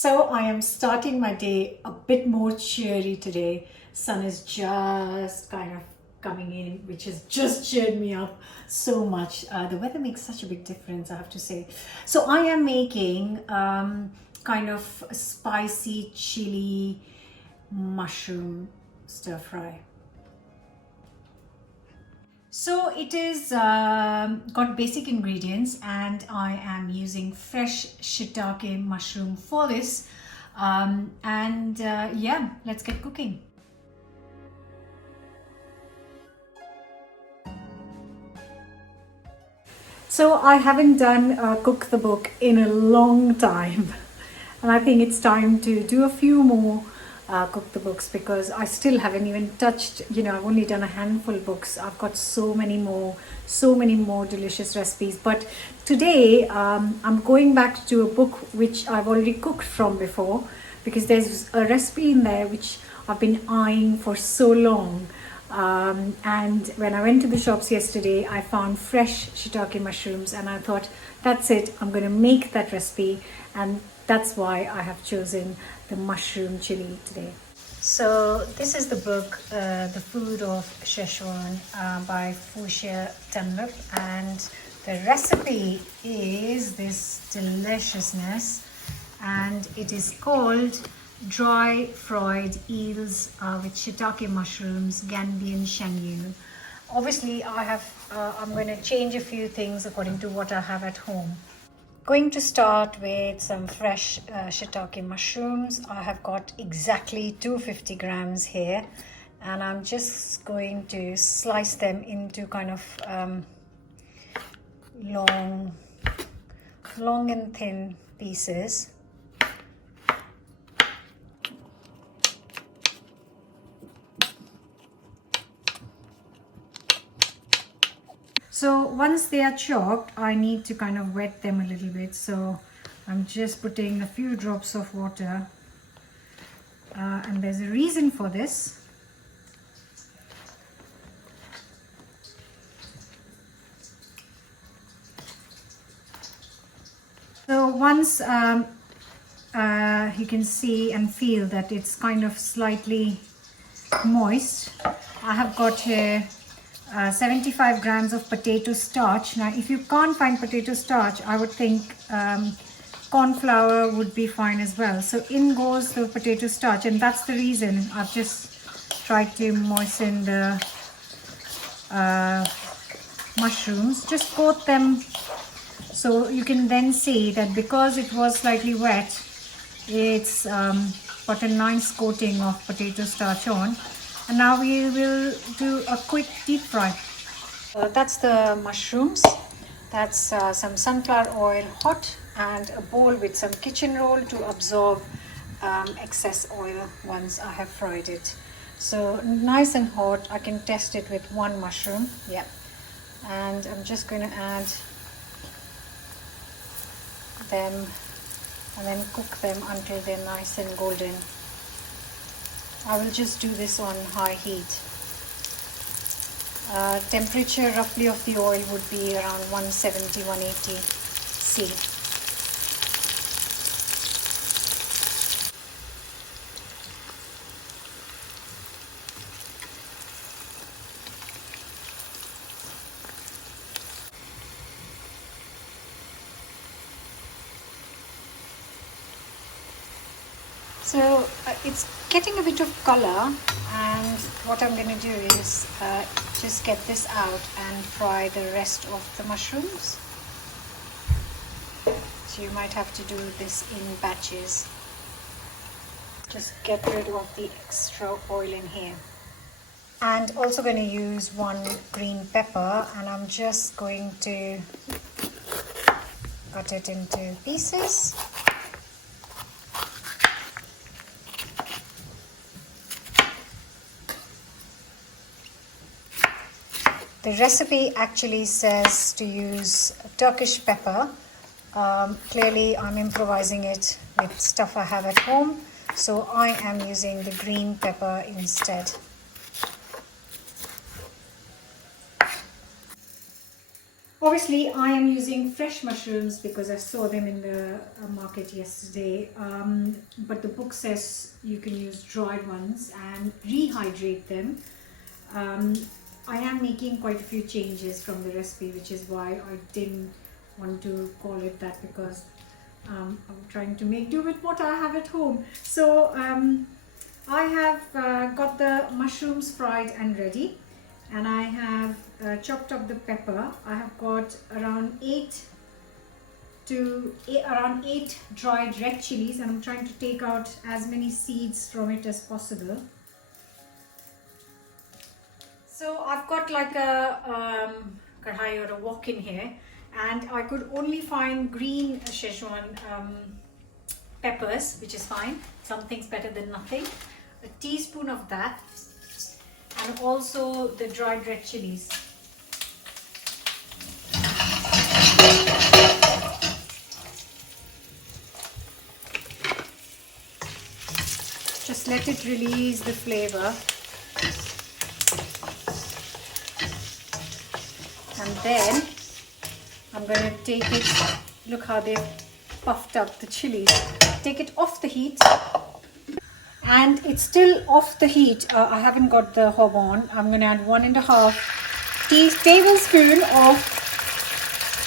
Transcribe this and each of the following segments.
So I am starting my day a bit more cheery today. Sun is just kind of coming in, which has just cheered me up so much. The weather makes such a big difference, I have to say. So I am making kind of a spicy chili mushroom stir fry. So it is got basic ingredients, and I am using fresh shiitake mushroom for this. Yeah, let's get cooking. So I haven't done cook the book in a long time, and I think it's time to do a few more cook the books, because I still haven't even touched, I've only done a handful of books. I've got so many more delicious recipes. But today I'm going back to a book which I've already cooked from before, because there's a recipe in there which I've been eyeing for so long. And when I went to the shops yesterday, I found fresh shiitake mushrooms, and I thought, that's it, I'm going to make that recipe, and that's why I have chosen the mushroom chili today. So this is the book, The Food of Sichuan, by Fushcia Dunlop, and the recipe is this deliciousness, and it is called dry fried eels with shiitake mushrooms, Ganbian Shanyu. Obviously I'm going to change a few things according to what I have at home. Going to start with some fresh shiitake mushrooms. I have got exactly 250 grams here, and I'm just going to slice them into kind of long and thin pieces. So once they are chopped, I need to kind of wet them a little bit. So I'm just putting a few drops of water, and there's a reason for this. So once you can see and feel that it's kind of slightly moist, I have got here 75 grams of potato starch. Now if you can't find potato starch, I would think corn flour would be fine as well. So in goes the potato starch, and that's the reason I've just tried to moisten the mushrooms. Just coat them, so you can then see that because it was slightly wet, it's got a nice coating of potato starch on. And now we will do a quick deep fry. That's the mushrooms. That's some sunflower oil hot, and a bowl with some kitchen roll to absorb excess oil once I have fried it. So nice and hot. I can test it with one mushroom. Yeah. And I'm just going to add them and then cook them until they're nice and golden. I will just do this on high heat. Temperature roughly of the oil would be around 170-180 C. So it's getting a bit of color, and what I'm going to do is just get this out and fry the rest of the mushrooms. So you might have to do this in batches. Just get rid of the extra oil in here. And also going to use one green pepper, and I'm just going to cut it into pieces. The recipe actually says to use Turkish pepper. Clearly I'm improvising it with stuff I have at home, so I am using the green pepper instead. Obviously, I am using fresh mushrooms because I saw them in the market yesterday. But the book says you can use dried ones and rehydrate them. I am making quite a few changes from the recipe, which is why I didn't want to call it that, because I'm trying to make do with what I have at home. So I have got the mushrooms fried and ready, and I have chopped up the pepper. I have got around eight dried red chilies, and I'm trying to take out as many seeds from it as possible. So I've got like a kadhai or a wok in here, and I could only find green Sichuan peppers, which is fine. Something's better than nothing. A teaspoon of that, and also the dried red chilies. Just let it release the flavor. And then I'm going to take it, look how they've puffed up the chilies. Take it off the heat. And it's still off the heat. I haven't got the hob on. I'm going to add 1.5 tablespoon of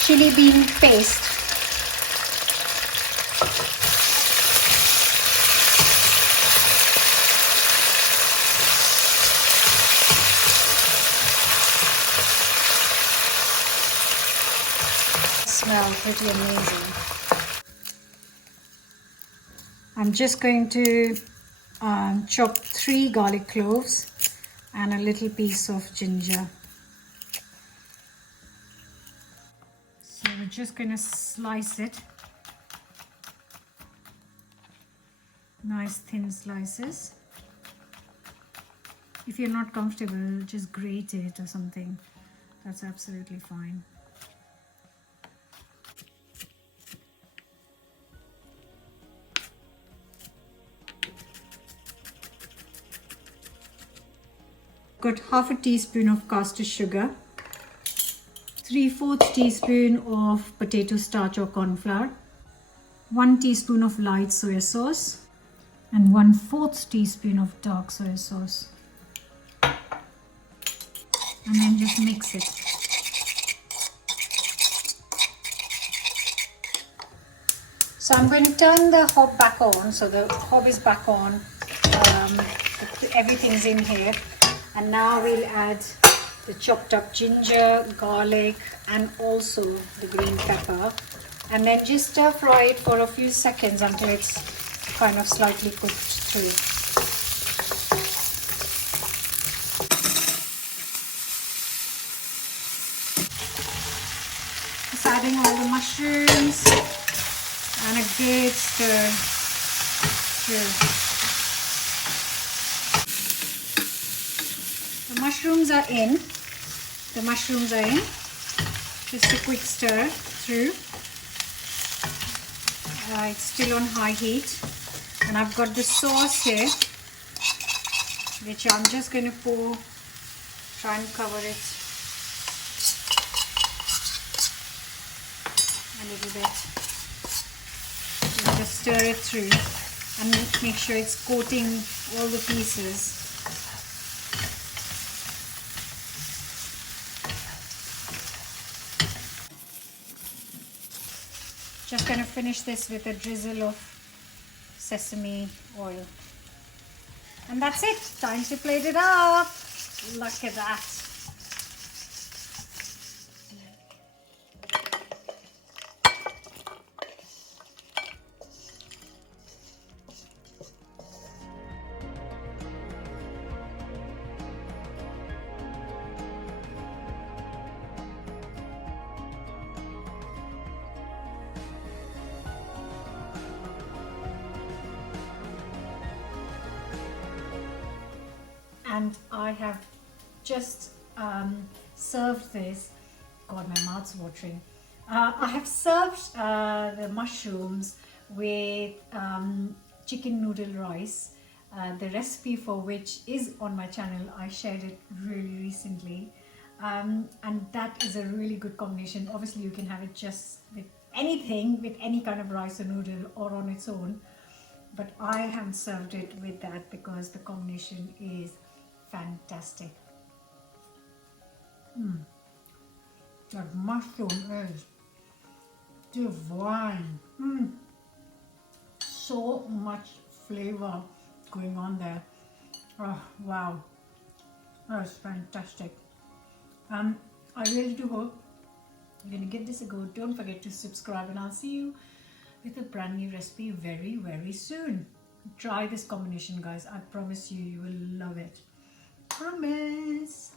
chili bean paste. Smell pretty amazing. I'm just going to chop 3 garlic cloves and a little piece of ginger. So we're just going to slice it. Nice thin slices. If you're not comfortable, just grate it or something. That's absolutely fine. Got half a teaspoon of caster sugar, 3/4 teaspoon of potato starch or corn flour, 1 teaspoon of light soy sauce, and 1/4 teaspoon of dark soy sauce. And then just mix it. So I'm going to turn the hob back on. So the hob is back on. Everything's in here. And now we'll add the chopped up ginger, garlic, and also the green pepper. And then just stir fry it for a few seconds until it's kind of slightly cooked through. Just adding all the mushrooms and a good stir through. The mushrooms are in. Just a quick stir through. It's still on high heat. And I've got the sauce here, which I'm just going to pour, try and cover it a little bit. So just stir it through and make sure it's coating all the pieces. Just going to finish this with a drizzle of sesame oil. And that's it. Time to plate it up. Look at that. And I have just served this. God, my mouth's watering. I have served the mushrooms with chicken noodle rice. The recipe for which is on my channel. I shared it really recently. And that is a really good combination. Obviously you can have it just with anything, with any kind of rice or noodle or on its own, but I haven't served it with that because the combination is fantastic. That mushroom is divine. So much flavor going on there. Oh wow, that's fantastic. I really do hope you're gonna give this a go. Don't forget to subscribe, and I'll see you with a brand new recipe very, very soon. Try this combination, guys. I promise you, you will love it. Promise.